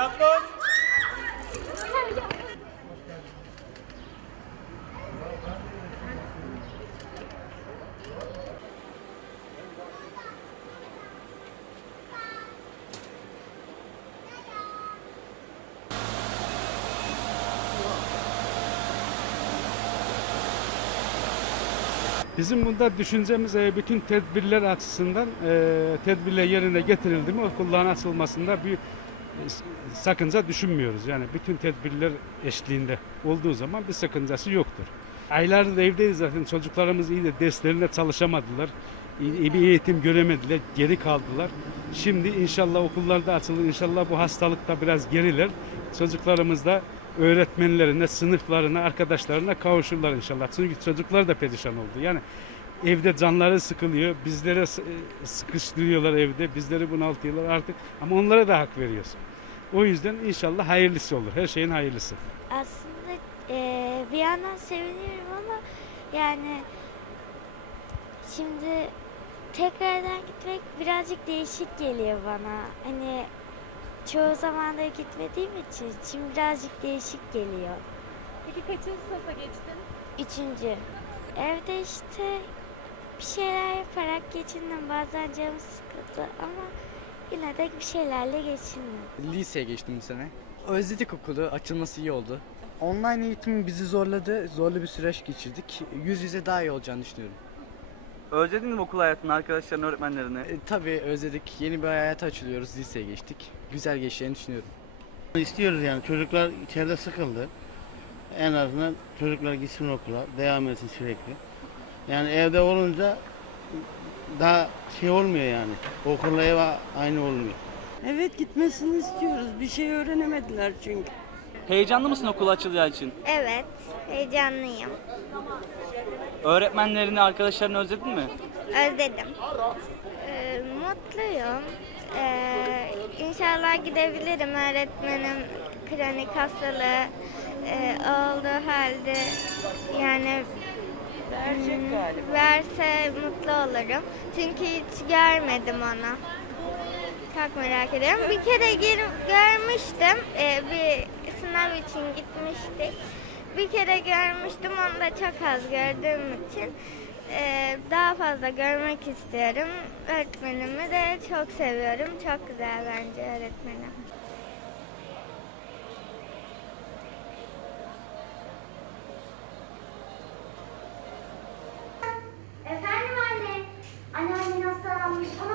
Yapma. Bizim bunda düşüncemiz e, bütün tedbirler açısından e, tedbirler yerine getirildi mi okulların açılmasında bir sakınca düşünmüyoruz. Yani bütün tedbirler eşliğinde olduğu zaman bir sakıncası yoktur. Aylardır evdeyiz zaten çocuklarımız iyi de derslerine çalışamadılar. İyi bir eğitim göremediler, geri kaldılar. Şimdi inşallah okullarda açılır, inşallah bu hastalık da biraz geriler. Çocuklarımız da öğretmenlerine, sınıflarına, arkadaşlarına kavuşurlar inşallah. Çünkü çocuklar da perişan oldu. Yani evde canları sıkılıyor, bizlere e, sıkıştırıyorlar evde, bizleri bunaltıyorlar artık. Ama onlara da hak veriyoruz. O yüzden inşallah hayırlısı olur, her şeyin hayırlısı. Aslında eee, bir yandan seviniyorum ama yani şimdi tekrardan gitmek birazcık değişik geliyor bana. Hani çoğu zamandır gitmediğim için şimdi birazcık değişik geliyor. Peki kaçıncı sınıfa geçtin? Üçüncü. Evde işte bir şeyler yaparak geçindim. Bazen canım sıkıldı ama yine de bir şeylerle geçindim. Liseye geçtim bu sene. Özledik okulu, açılması iyi oldu. Online eğitim bizi zorladı, zorlu bir süreç geçirdik. Yüz yüze daha iyi olacağını düşünüyorum. Özledin mi okul hayatını, arkadaşlarını, öğretmenlerini? E, tabii özledik, yeni bir hayata açılıyoruz, liseye geçtik. Güzel geçeceğini düşünüyorum. İstiyoruz yani çocuklar içeride sıkıldı. En azından çocuklar gitsin okula, devam etsin sürekli. Yani evde olunca daha şey olmuyor yani. Okulla ev aynı olmuyor. Evet gitmesini istiyoruz. Bir şey öğrenemediler çünkü. Heyecanlı mısın okul açılacağı için? Evet, heyecanlıyım. Öğretmenlerini, arkadaşlarını özledin mi? Özledim. Ee, mutluyum. Ee, inşallah gidebilirim öğretmenim kronik hastalığı e, olduğu halde yani hmm, verse mutlu olurum. Çünkü hiç görmedim onu. Çok merak ediyorum. Bir kere görmüştüm. Ee, bir sınav için gitmiştik. Bir kere görmüştüm. Onu da çok az gördüğüm için ee, daha fazla görmek istiyorum. Öğretmenimi de çok seviyorum. Çok güzel bence öğretmenim. 3, 3